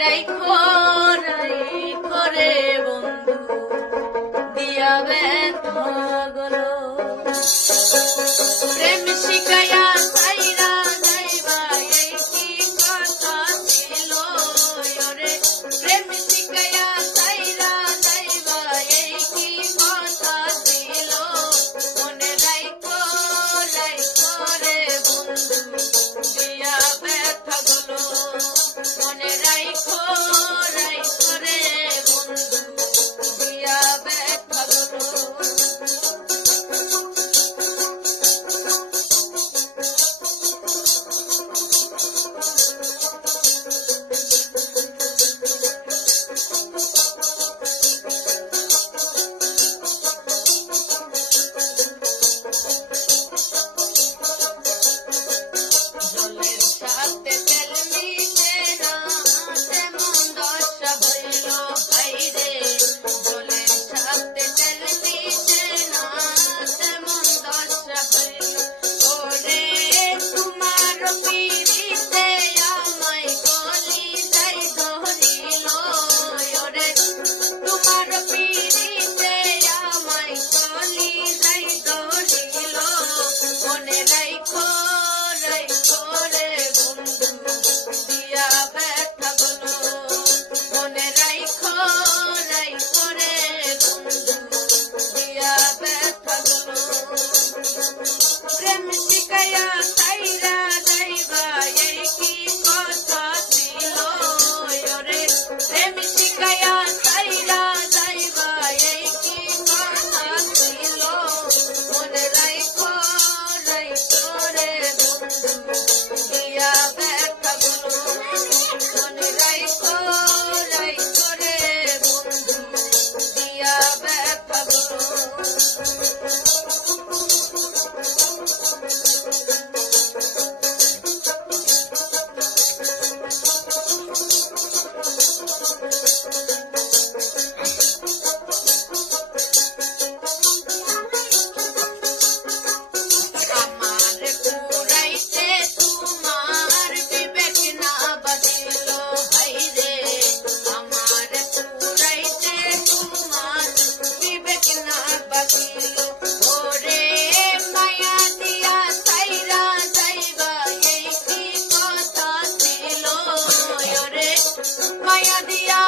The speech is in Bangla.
রাইখো রাইখো রে বন্ধু দিয়া ব্যথা গলো প্রেম শিখাইয়া সাইরা যাইবা এই কি কথা ছিল ওরে প্রেম শিখাইয়া সাইরা যাইবা এই কি কথা ছিল মনে রাইখো রে বন্ধু দিয়া ব্যথা গলো মনে রাইখো রে বন্ধু দিয়া ব্যথা গলো প্রেম শিখাইয়া সাইরা যাইবা এই কি কথা ছিল ওরে প্রেম শিখাইয়া সাইরা যাইবা এই কি কথা ছিল মনে রাইখো রে বন্ধু দিয়া ব্যথা গলো মনে রাইখো রে বন্ধু দিয়া ব্যথা গলো মায়া দিয়া